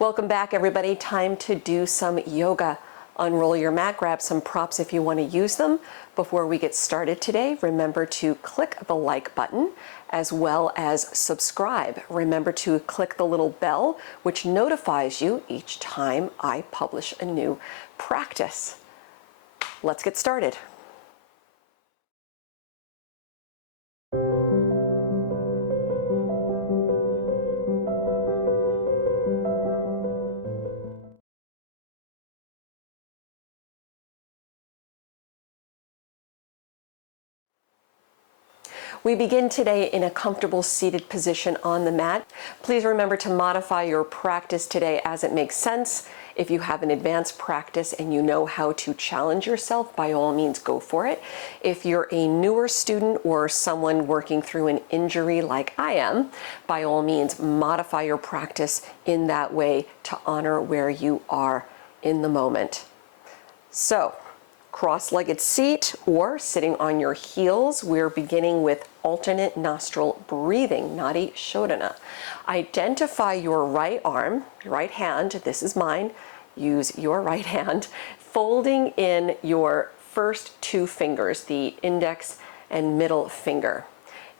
Welcome back, everybody. Time to do some yoga. Unroll your mat, grab some props if you want to use them. Before we get started today, remember to click the like button as well as subscribe. Remember to click the little bell, which notifies you each time I publish a new practice. Let's get started. We begin today in a comfortable seated position on the mat. Please remember to modify your practice today as it makes sense. If you have an advanced practice and you know how to challenge yourself, by all means go for it. If you're a newer student or someone working through an injury like I am, by all means modify your practice in that way to honor where you are in the moment. So, cross-legged seat or sitting on your heels. We're beginning with alternate nostril breathing, Nadi Shodhana. Identify your right arm, your right hand, this is mine, use your right hand, folding in your first two fingers, the index and middle finger.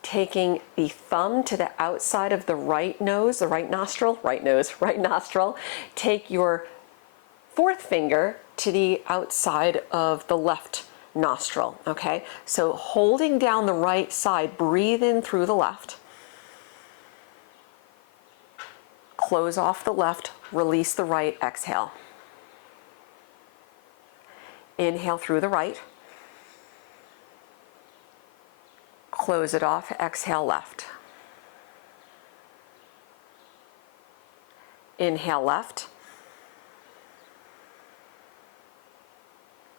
Taking the thumb to the outside of the right nose, the right nostril, right nose, right nostril. Take your fourth finger to the outside of the left nostril, okay? So holding down the right side, breathe in through the left. Close off the left, release the right, exhale. Inhale through the right. Close it off, exhale left. Inhale left.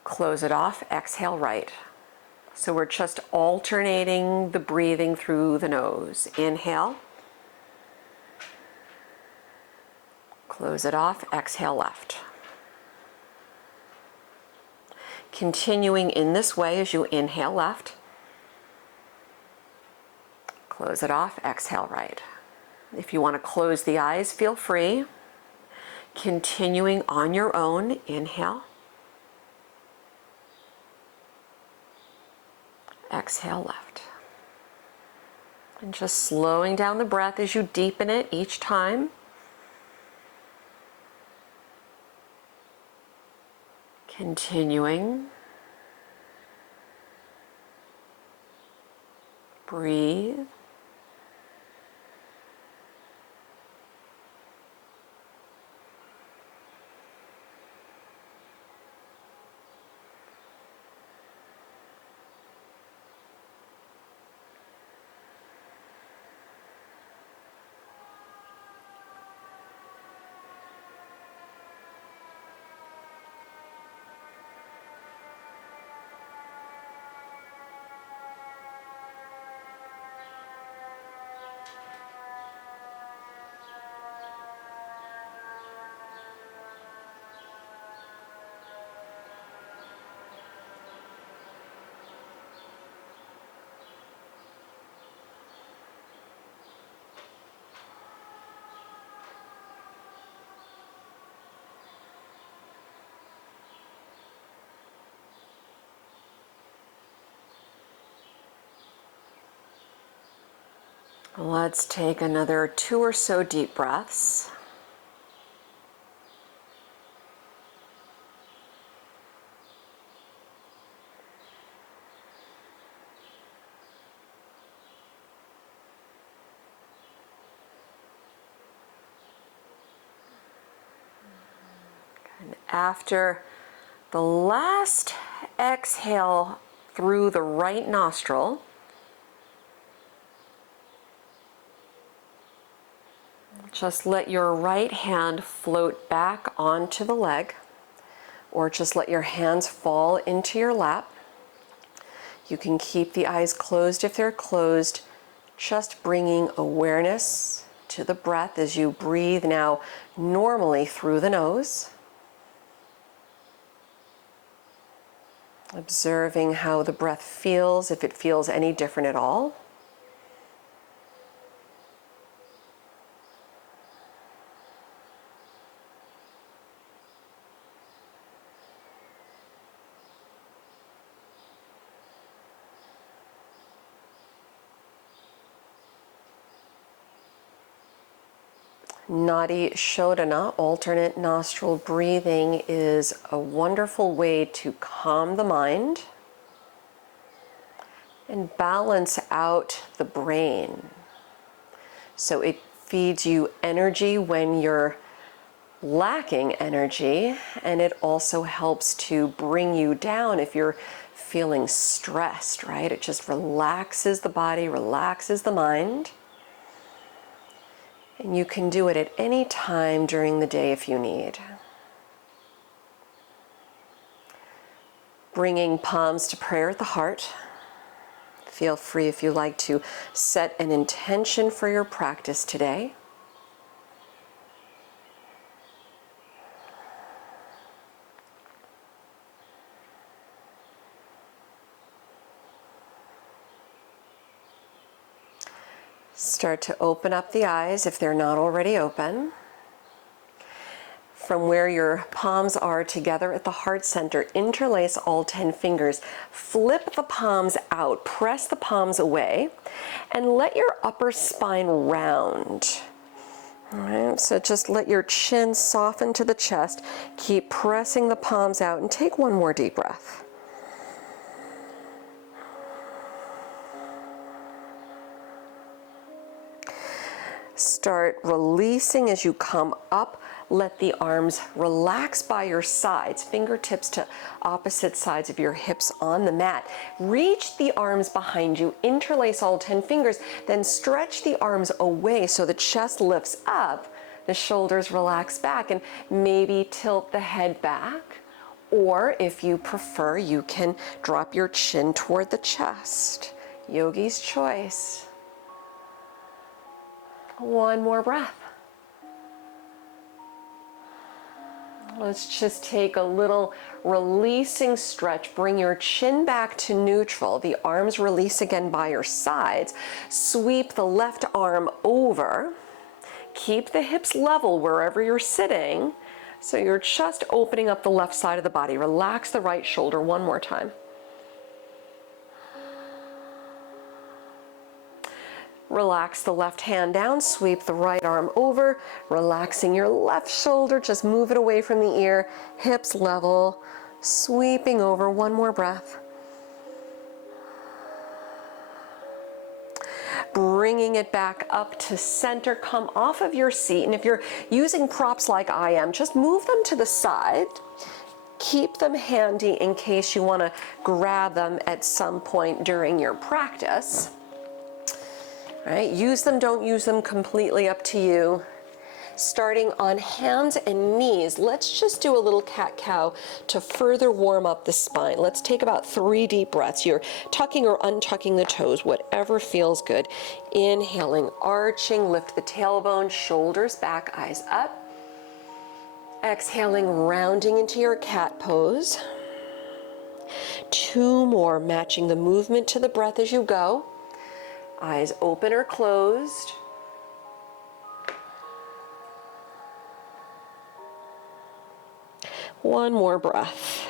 Close it off, exhale right. So we're just alternating the breathing through the nose. Inhale. Close it off, exhale left. Continuing in this way as you inhale left. Close it off, exhale right. If you want to close the eyes, feel free. Continuing on your own, inhale. Exhale left. And just slowing down the breath as you deepen it each time. Continuing. Breathe. Let's take another 2 or so deep breaths. And after the last exhale through the right nostril, just let your right hand float back onto the leg, or just let your hands fall into your lap. You can keep the eyes closed if they're closed, just bringing awareness to the breath as you breathe now normally through the nose. Observing how the breath feels, if it feels any different at all. Nadi Shodhana, alternate nostril breathing, is a wonderful way to calm the mind and balance out the brain. So it feeds you energy when you're lacking energy, and it also helps to bring you down if you're feeling stressed, right? It just relaxes the body, relaxes the mind. And you can do it at any time during the day if you need. Bringing palms to prayer at the heart. Feel free if you like to set an intention for your practice today. Start to open up the eyes if they're not already open. From where your palms are together at the heart center, interlace all 10 fingers. Flip the palms out, press the palms away, and let your upper spine round. All right, so just let your chin soften to the chest. Keep pressing the palms out and take one more deep breath. Start releasing as you come up. Let the arms relax by your sides, fingertips to opposite sides of your hips on the mat. Reach the arms behind you, interlace all 10 fingers, then stretch the arms away so the chest lifts up, the shoulders relax back, and maybe tilt the head back. Or if you prefer, you can drop your chin toward the chest. Yogi's choice. One more breath. Let's just take a little releasing stretch. Bring your chin back to neutral. The arms release again by your sides. Sweep the left arm over. Keep the hips level wherever you're sitting. So you're just opening up the left side of the body. Relax the right shoulder one more time. Relax the left hand down, sweep the right arm over, relaxing your left shoulder, just move it away from the ear, hips level, sweeping over, one more breath. Bringing it back up to center, come off of your seat, and if you're using props like I am, just move them to the side. Keep them handy in case you want to grab them at some point during your practice. Right? Use them, don't use them, completely up to you. Starting on hands and knees, let's just do a little cat-cow to further warm up the spine. Let's take about 3 deep breaths. You're tucking or untucking the toes, whatever feels good. Inhaling, arching, lift the tailbone, shoulders back, eyes up. Exhaling, rounding into your cat pose. 2 more, matching the movement to the breath as you go. Eyes open or closed. One more breath.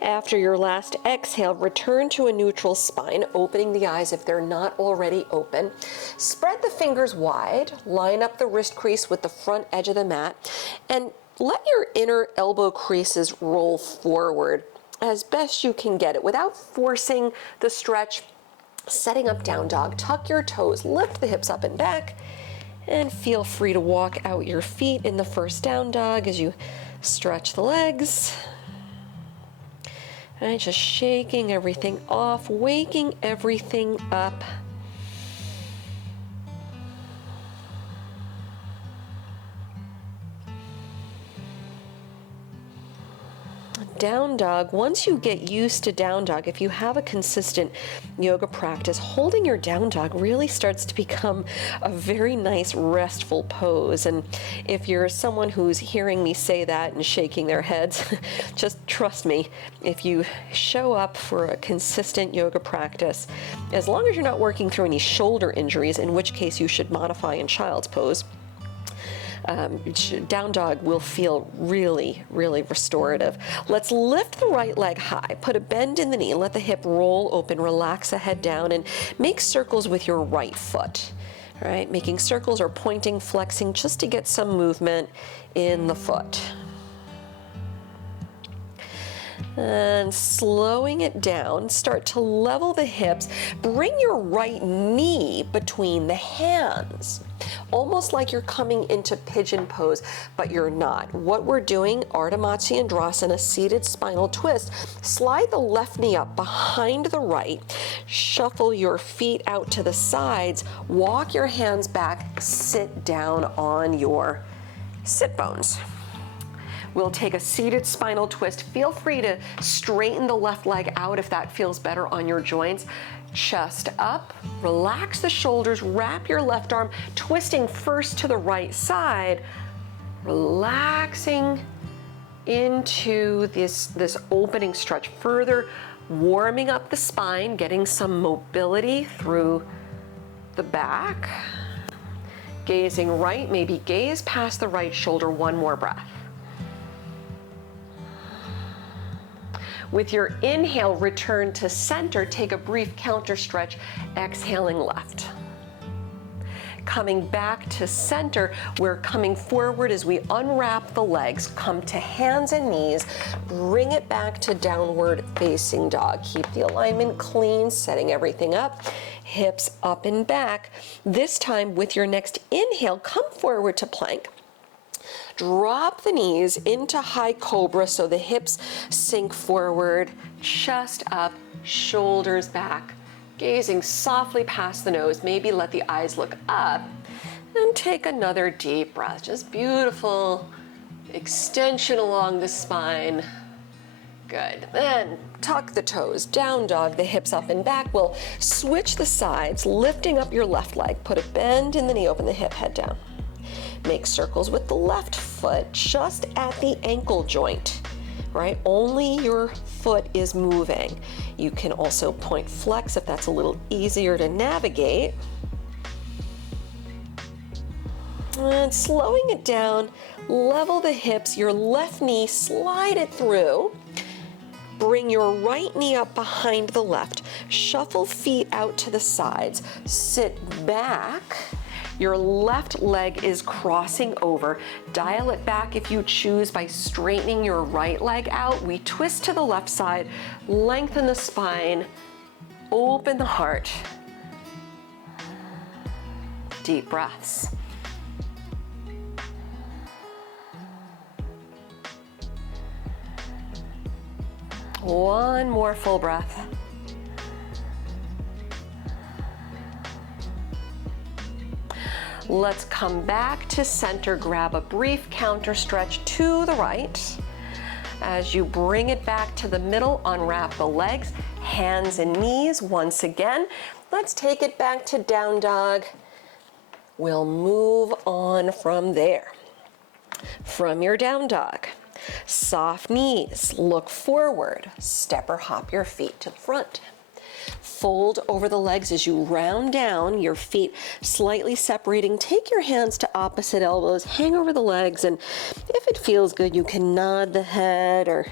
After your last exhale, return to a neutral spine, opening the eyes if they're not already open. Spread the fingers wide, line up the wrist crease with the front edge of the mat, and let your inner elbow creases roll forward as best you can get it without forcing the stretch. Setting up down dog, tuck your toes, lift the hips up and back, and feel free to walk out your feet in the first down dog as you stretch the legs. And just shaking everything off, waking everything up. Down dog, once you get used to down dog, if you have a consistent yoga practice, holding your down dog really starts to become a very nice restful pose. And if you're someone who's hearing me say that and shaking their heads, just trust me, if you show up for a consistent yoga practice, as long as you're not working through any shoulder injuries, in which case you should modify in child's pose, Down dog will feel really, really restorative. Let's lift the right leg high. Put a bend in the knee. Let the hip roll open. Relax the head down and make circles with your right foot. All right, making circles or pointing, flexing, just to get some movement in the foot. And slowing it down, start to level the hips. Bring your right knee between the hands, almost like you're coming into pigeon pose, but you're not. What we're doing, Ardha Matsyendrasana, seated spinal twist. Slide the left knee up behind the right, shuffle your feet out to the sides, walk your hands back, sit down on your sit bones. We'll take a seated spinal twist. Feel free to straighten the left leg out if that feels better on your joints. Chest up, relax the shoulders, wrap your left arm, twisting first to the right side, relaxing into this opening stretch, further warming up the spine, getting some mobility through the back. Gazing right, maybe gaze past the right shoulder, one more breath. With your inhale, return to center. Take a brief counter stretch, exhaling left. Coming back to center, we're coming forward as we unwrap the legs, come to hands and knees, bring it back to downward facing dog. Keep the alignment clean, setting everything up, hips up and back. This time with your next inhale, come forward to plank. Drop the knees into high cobra so the hips sink forward, chest up, shoulders back, gazing softly past the nose. Maybe let the eyes look up and take another deep breath. Just beautiful extension along the spine. Good. Then tuck the toes, down dog, the hips up and back. We'll switch the sides, lifting up your left leg. Put a bend in the knee, open the hip, head down. Make circles with the left foot just at the ankle joint, right? Only your foot is moving. You can also point flex if that's a little easier to navigate. And slowing it down, level the hips, your left knee, slide it through. Bring your right knee up behind the left. Shuffle feet out to the sides. Sit back. Your left leg is crossing over. Dial it back if you choose by straightening your right leg out. We twist to the left side, lengthen the spine, open the heart. Deep breaths. One more full breath. Let's come back to center, grab a brief counter stretch to the right. As you bring it back to the middle, unwrap the legs, hands and knees once again. Let's take it back to down dog. We'll move on from there. From your down dog, soft knees, look forward, step or hop your feet to the front. Fold over the legs as you round down, your feet slightly separating. Take your hands to opposite elbows, hang over the legs, and if it feels good, you can nod the head or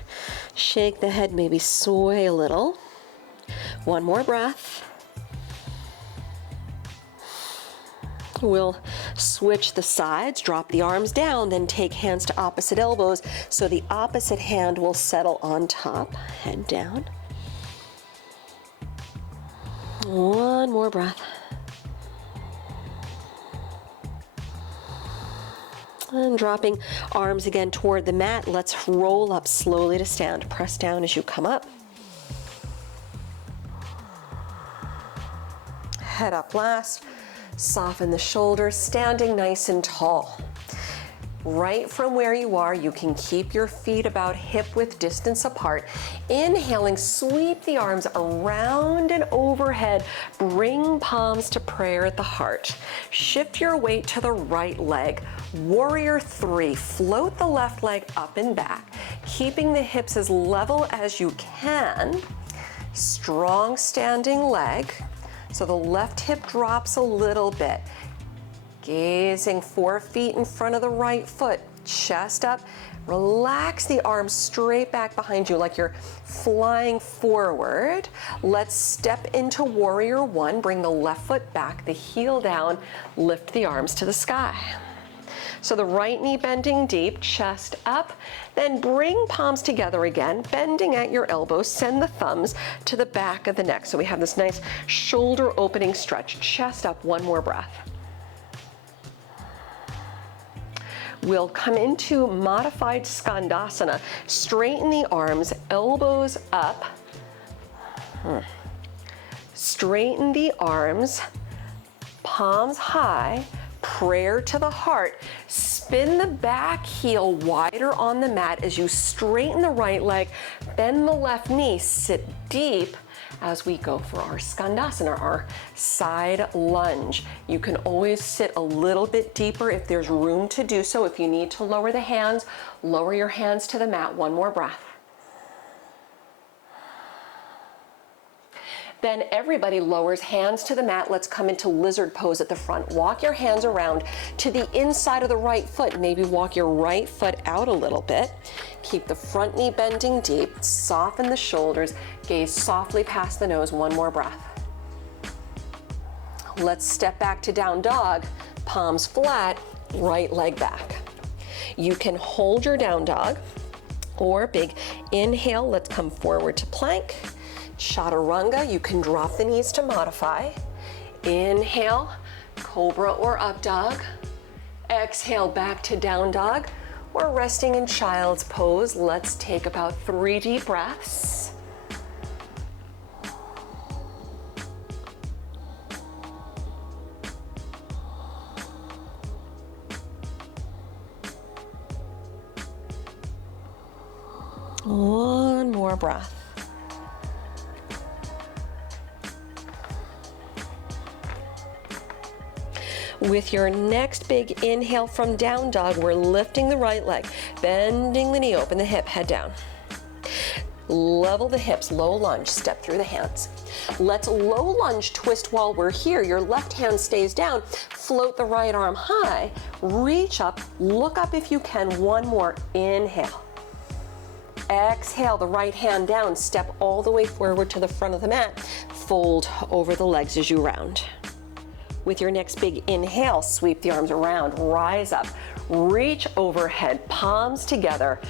shake the head, maybe sway a little. One more breath. We'll switch the sides, drop the arms down, then take hands to opposite elbows so the opposite hand will settle on top, head down. One more breath. And dropping arms again toward the mat, let's roll up slowly to stand. Press down as you come up. Head up last. Soften the shoulders, standing nice and tall. Right from where you are, you can keep your feet about hip-width distance apart. Inhaling, sweep the arms around and overhead. Bring palms to prayer at the heart. Shift your weight to the right leg. Warrior 3, float the left leg up and back, keeping the hips as level as you can. Strong standing leg. So the left hip drops a little bit. Gazing 4 feet in front of the right foot, chest up. Relax the arms straight back behind you like you're flying forward. Let's step into warrior one. Bring the left foot back, the heel down, lift the arms to the sky. So the right knee bending deep, chest up, then bring palms together again, bending at your elbows, send the thumbs to the back of the neck. So we have this nice shoulder opening stretch, chest up, one more breath. We'll come into modified Skandasana. Straighten the arms, elbows up. Straighten the arms, palms high, prayer to the heart. Spin the back heel wider on the mat as you straighten the right leg, bend the left knee, sit deep as we go for our Skandasana, our side lunge. You can always sit a little bit deeper if there's room to do so. If you need to lower the hands, lower your hands to the mat. One more breath. Then everybody lowers hands to the mat. Let's come into lizard pose at the front. Walk your hands around to the inside of the right foot. Maybe walk your right foot out a little bit. Keep the front knee bending deep. Soften the shoulders. Gaze softly past the nose. One more breath. Let's step back to down dog. Palms flat, right leg back. You can hold your down dog or big inhale. Let's come forward to plank. Chaturanga, you can drop the knees to modify. Inhale, cobra or up dog. Exhale, back to down dog. We're resting in child's pose. Let's take about 3 deep breaths. One more breath. With your next big inhale from down dog, we're lifting the right leg, bending the knee, open the hip, head down. Level the hips, low lunge, step through the hands. Let's low lunge twist while we're here. Your left hand stays down, float the right arm high, reach up, look up if you can. One more, inhale. Exhale, the right hand down, step all the way forward to the front of the mat, fold over the legs as you round. With your next big inhale, sweep the arms around, rise up, reach overhead, palms together,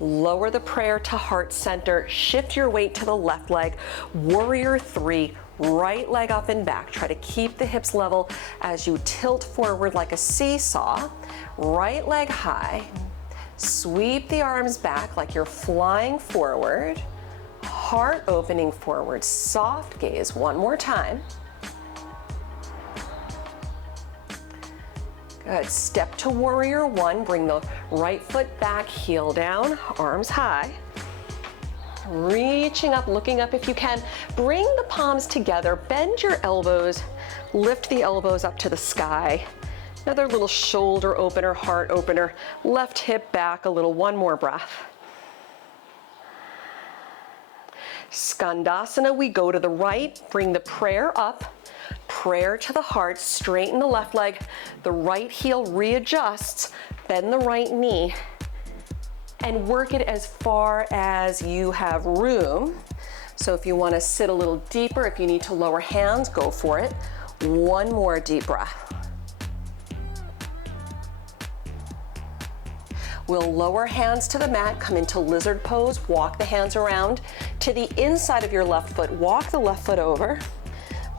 lower the prayer to heart center, shift your weight to the left leg, warrior three, right leg up and back. Try to keep the hips level as you tilt forward like a seesaw, right leg high, sweep the arms back like you're flying forward, heart opening forward, soft gaze, one more time. Good, step to warrior one, bring the right foot back, heel down, arms high. Reaching up, looking up if you can. Bring the palms together, bend your elbows, lift the elbows up to the sky. Another little shoulder opener, heart opener, left hip back a little, one more breath. Skandasana, we go to the right, bring the prayer up. Prayer to the heart, straighten the left leg, the right heel readjusts, bend the right knee, and work it as far as you have room. So if you want to sit a little deeper, if you need to lower hands, go for it. One more deep breath. We'll lower hands to the mat, come into lizard pose, walk the hands around to the inside of your left foot, walk the left foot over.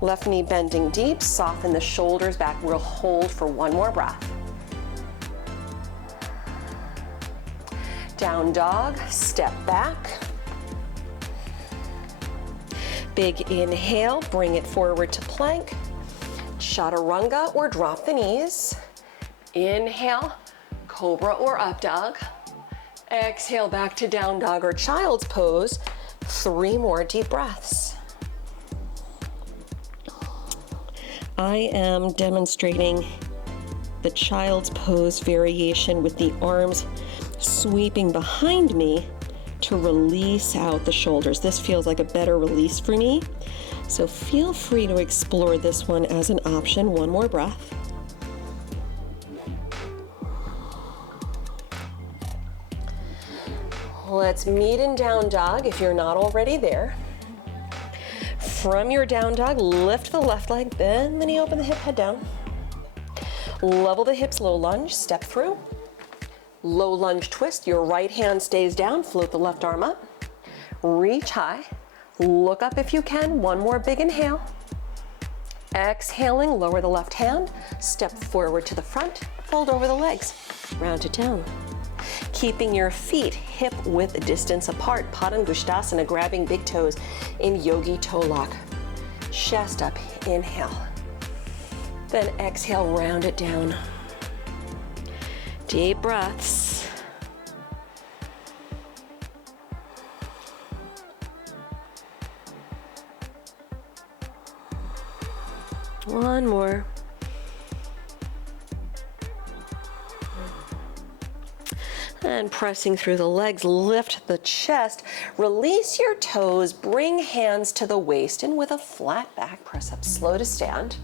Left knee bending deep, soften the shoulders back. We'll hold for one more breath. Down dog, step back. Big inhale, bring it forward to plank. Chaturanga or drop the knees. Inhale, cobra or up dog. Exhale, back to down dog or child's pose. 3 more deep breaths. I am demonstrating the child's pose variation with the arms sweeping behind me to release out the shoulders. This feels like a better release for me. So feel free to explore this one as an option. One more breath. Let's meet in down dog if you're not already there. From your down dog, lift the left leg, bend the knee, open the hip, head down. Level the hips, low lunge, step through. Low lunge twist, your right hand stays down, float the left arm up. Reach high, look up if you can, one more big inhale. Exhaling, lower the left hand, step forward to the front, fold over the legs, round it down. Keeping your feet hip width distance apart, Padangusthasana, grabbing big toes in Yogi Toe Lock. Chest up, inhale. Then exhale, round it down. Deep breaths. One more. And pressing through the legs, lift the chest, release your toes, bring hands to the waist, and with a flat back, press up slow to stand.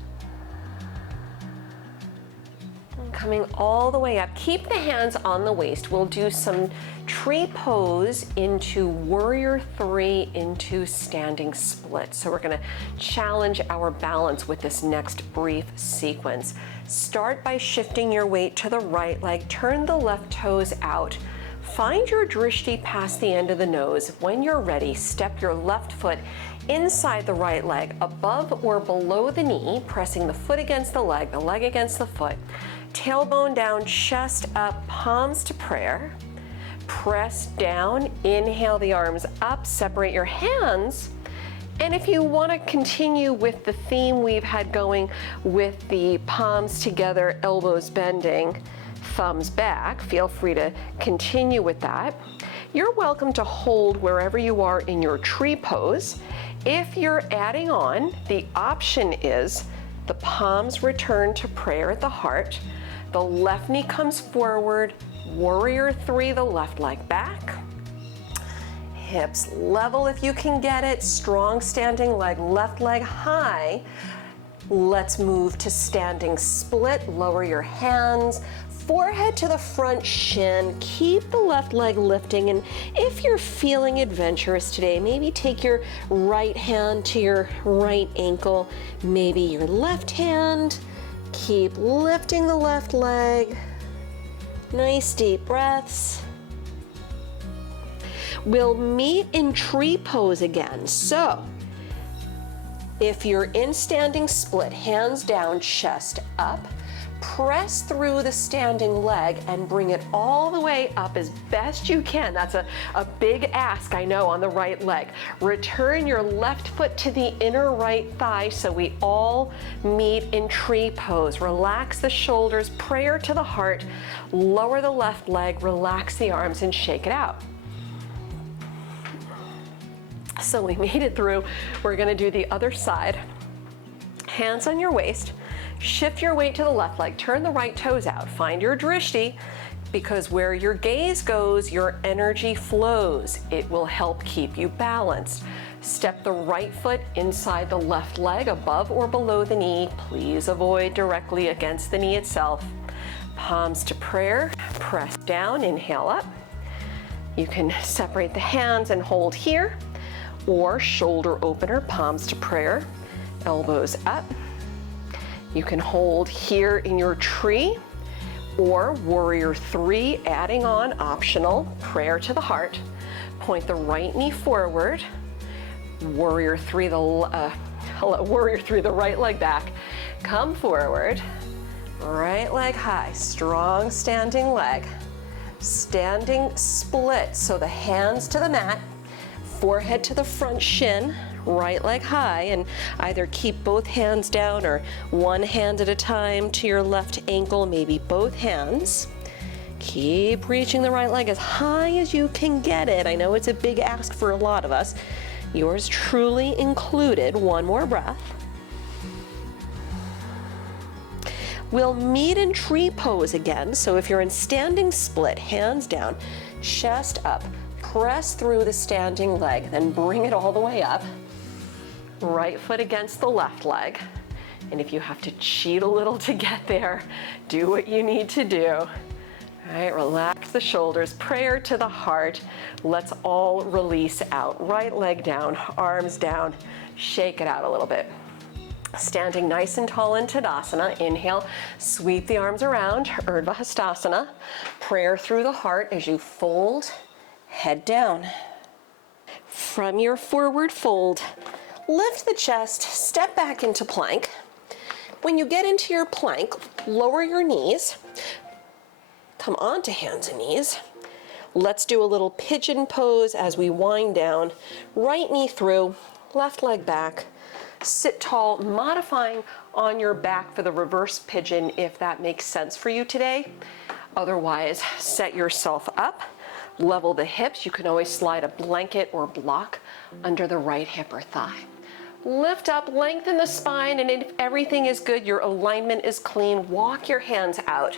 And coming all the way up, keep the hands on the waist. We'll do some tree pose into warrior three into standing split. So we're gonna challenge our balance with this next brief sequence. Start by shifting your weight to the right leg, turn the left toes out. Find your drishti past the end of the nose. When you're ready, step your left foot inside the right leg, above or below the knee, pressing the foot against the leg against the foot. Tailbone down, chest up, palms to prayer. Press down, inhale the arms up, separate your hands. And if you want to continue with the theme we've had going with the palms together, elbows bending, thumbs back, feel free to continue with that. You're welcome to hold wherever you are in your tree pose. If you're adding on, the option is the palms return to prayer at the heart, the left knee comes forward, warrior three, the left leg back. Hips level if you can get it, strong standing leg, left leg high. Let's move to standing split, lower your hands, forehead to the front shin, keep the left leg lifting, and if you're feeling adventurous today, maybe take your right hand to your right ankle, maybe your left hand, keep lifting the left leg. Nice deep breaths. We'll meet in tree pose again. So, if you're in standing split, hands down, chest up, press through the standing leg and bring it all the way up as best you can. That's a big ask, I know, on the right leg. Return your left foot to the inner right thigh so we all meet in tree pose. Relax the shoulders, prayer to the heart, lower the left leg, relax the arms and shake it out. So we made it through. We're gonna do the other side. Hands on your waist, shift your weight to the left leg, turn the right toes out, find your drishti, because where your gaze goes, your energy flows. It will help keep you balanced. Step the right foot inside the left leg, above or below the knee. Please avoid directly against the knee itself. Palms to prayer, press down, inhale up. You can separate the hands and hold here, or shoulder opener, palms to prayer, elbows up. You can hold here in your tree, or warrior three, adding on, optional, prayer to the heart. Point the right knee forward, warrior three, the right leg back. Come forward, right leg high, strong standing leg. Standing split, so the hands to the mat, forehead to the front shin, right leg high, and either keep both hands down or one hand at a time to your left ankle, maybe both hands. Keep reaching the right leg as high as you can get it. I know it's a big ask for a lot of us. Yours truly included. One more breath. We'll meet in tree pose again. So if you're in standing split, hands down, chest up, press through the standing leg, then bring it all the way up. Right foot against the left leg. And if you have to cheat a little to get there, do what you need to do. All right, relax the shoulders, prayer to the heart. Let's all release out. Right leg down, arms down, shake it out a little bit. Standing nice and tall in Tadasana, inhale, sweep the arms around, Urdhva Hastasana. Prayer through the heart as you fold, head down. From your forward fold, lift the chest, step back into plank. When you get into your plank, lower your knees, come onto hands and knees. Let's do a little pigeon pose as we wind down. Right knee through, left leg back. Sit tall, modifying on your back for the reverse pigeon if that makes sense for you today. Otherwise, set yourself up, level the hips. You can always slide a blanket or block under the right hip or thigh. Lift up, lengthen the spine, and if everything is good, your alignment is clean, walk your hands out.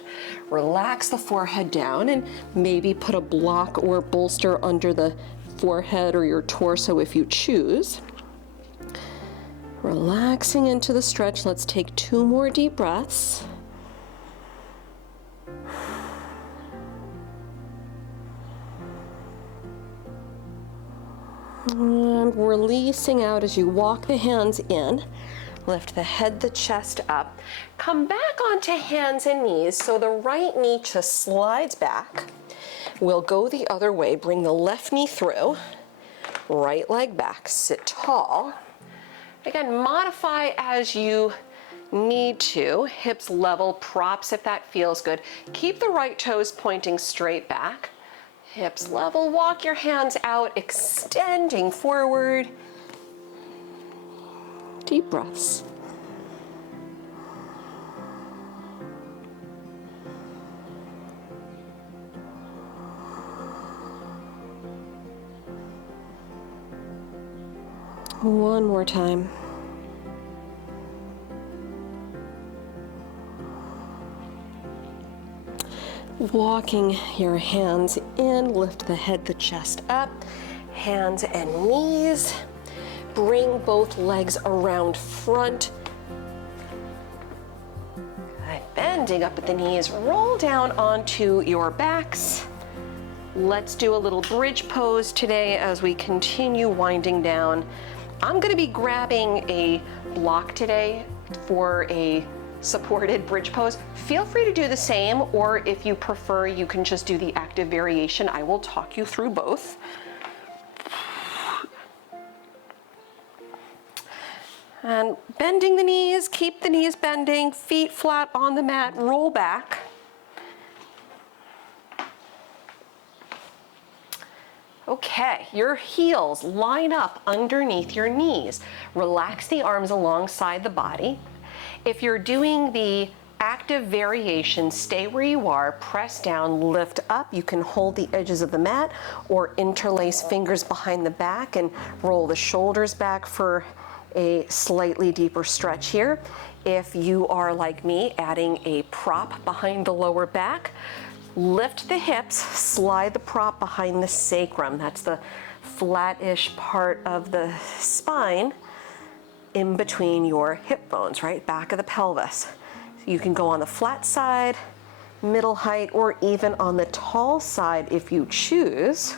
Relax the forehead down and maybe put a block or bolster under the forehead or your torso if you choose. Relaxing into the stretch, let's take 2 more deep breaths. And releasing out as you walk the hands in. Lift the head, the chest up. Come back onto hands and knees so the right knee just slides back. We'll go the other way, bring the left knee through, right leg back, sit tall. Again, modify as you need to. Hips level, props if that feels good. Keep the right toes pointing straight back. Hips level, walk your hands out, extending forward. Deep breaths. One more time. Walking your hands in, lift the head, the chest up, hands and knees. Bring both legs around front. Good. Bending up at the knees, roll down onto your backs. Let's do a little bridge pose today as we continue winding down. I'm going to be grabbing a block today for a supported bridge pose. Feel free to do the same, or if you prefer, you can just do the active variation. I will talk you through both. And bending the knees, keep the knees bending, feet flat on the mat, roll back. Okay, your heels line up underneath your knees. Relax the arms alongside the body. If you're doing the active variation, stay where you are, press down, lift up. You can hold the edges of the mat or interlace fingers behind the back and roll the shoulders back for a slightly deeper stretch here. If you are like me, adding a prop behind the lower back, lift the hips, slide the prop behind the sacrum. That's the flat-ish part of the spine in between your hip bones, right? Back of the pelvis. So you can go on the flat side, middle height, or even on the tall side if you choose.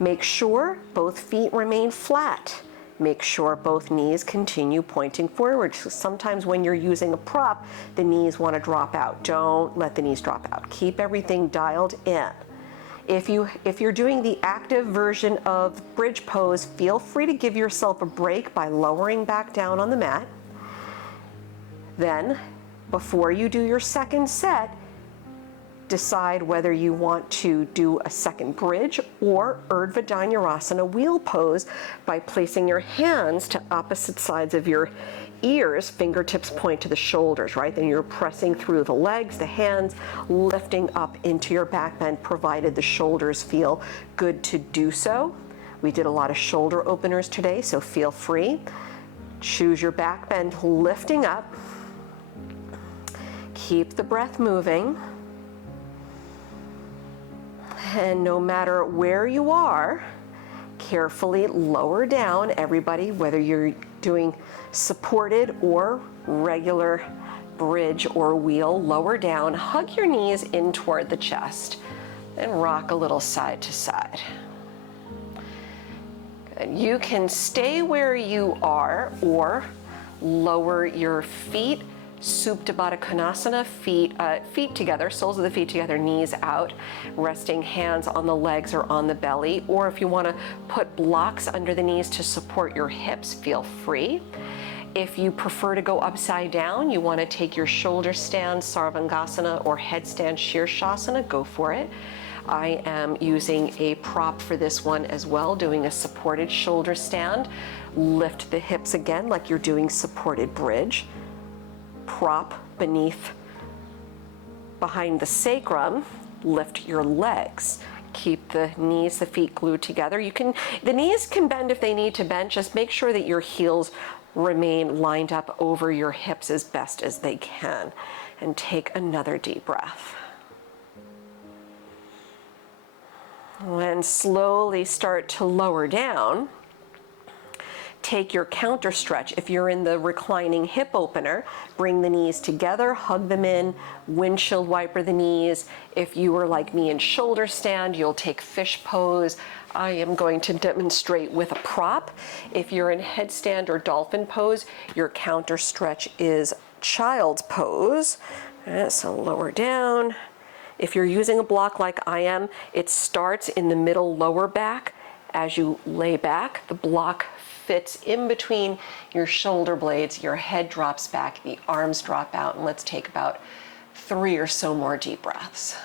Make sure both feet remain flat. Make sure both knees continue pointing forward. So sometimes when you're using a prop, the knees want to drop out. Don't let the knees drop out. Keep everything dialed in. If you're doing the active version of bridge pose, feel free to give yourself a break by lowering back down on the mat. Then, before you do your second set, decide whether you want to do a second bridge or Urdhva Dhanurasana wheel pose by placing your hands to opposite sides of your ears, fingertips point to the shoulders, right? Then you're pressing through the legs, the hands, lifting up into your back bend, provided the shoulders feel good to do so. We did a lot of shoulder openers today, so feel free. Choose your back bend, lifting up. Keep the breath moving. And no matter where you are, carefully lower down, everybody, whether you're doing supported or regular bridge or wheel, lower down, hug your knees in toward the chest, and rock a little side to side. Good. You can stay where you are or lower your feet. Supta Baddha Konasana, feet together, soles of the feet together, knees out, resting hands on the legs or on the belly. Or if you want to put blocks under the knees to support your hips, feel free. If you prefer to go upside down, you want to take your shoulder stand, Sarvangasana, or headstand, Shirshasana, go for it. I am using a prop for this one as well, doing a supported shoulder stand. Lift the hips again like you're doing supported bridge. Prop behind the sacrum, lift your legs. Keep the knees, the feet glued together. The knees can bend if they need to bend. Just make sure that your heels remain lined up over your hips as best as they can. And take another deep breath. And slowly start to lower down. Take your counter stretch. If you're in the reclining hip opener, bring the knees together, hug them in, windshield wiper the knees. If you are like me in shoulder stand, you'll take fish pose. I am going to demonstrate with a prop. If you're in headstand or dolphin pose, your counter stretch is child's pose. So lower down. If you're using a block like I am, it starts in the middle lower back. As you lay back, the block fits in between your shoulder blades, your head drops back, the arms drop out, and let's take about 3 or so more deep breaths.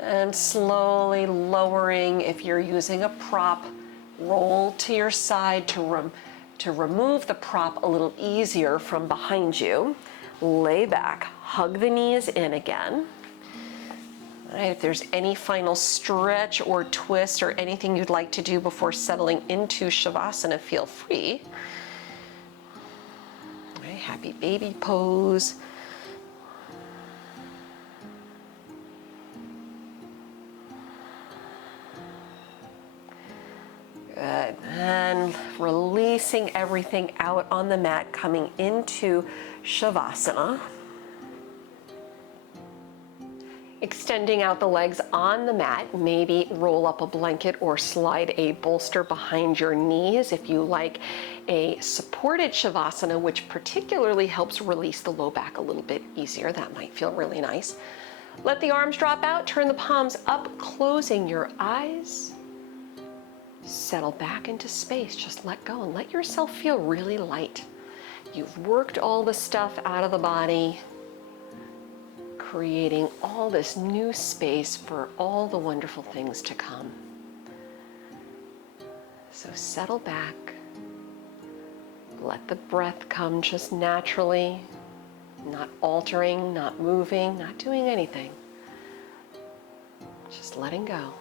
And slowly lowering, if you're using a prop, roll to your side to remove the prop a little easier from behind you. Lay back, hug the knees in again. All right, if there's any final stretch or twist or anything you'd like to do before settling into Shavasana, feel free. All right, happy baby pose. Good. And releasing everything out on the mat, coming into Shavasana. Extending out the legs on the mat, maybe roll up a blanket or slide a bolster behind your knees if you like a supported Shavasana, which particularly helps release the low back a little bit easier. That might feel really nice. Let the arms drop out, turn the palms up, closing your eyes. Settle back into space, just let go and let yourself feel really light. You've worked all the stuff out of the body, creating all this new space for all the wonderful things to come. So settle back, let the breath come just naturally, not altering, not moving, not doing anything, just letting go.